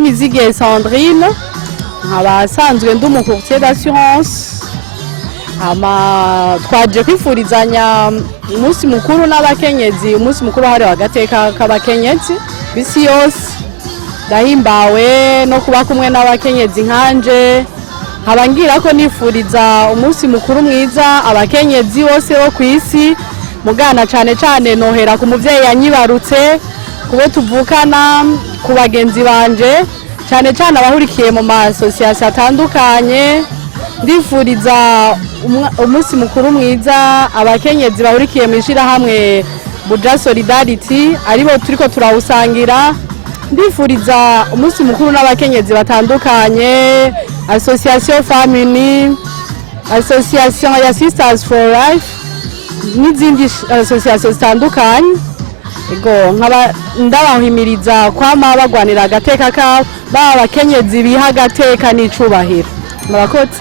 Nizige Sandrine abasanzwe ndi umucourtier d'assurance twaje kwifurizanya umunsi mukuru n'abakenyezi umunsi mukuru hariwe agateka k'abakenyezi bisi yose ndahimbawe no kuba kumwe n'abakenyezi nkanje nkabangira ko nifuriza umunsi mukuru mwiza abakenyezi bose bo kwisi mugana cyane nohera ku muvyeyi yanyibarutse kubo tuvukana ku bagenzi banje cyane abahurikiye mu masosiyasiyo atandukanye ndifuriza umunsi mukuru mwiza abakenyezi bahurikiye mu ishirahamwe Buja Solidarity aribo turiko turawusangira ndifuriza umunsi mukuru n'abakenyezi batandukanye association family association ya Sisters for Life n'izindi association zitandukanye ego ndabahimiriza kwama bagwanira agateka ka ba bakenyezi biha agateka n'icubahiro murakoze.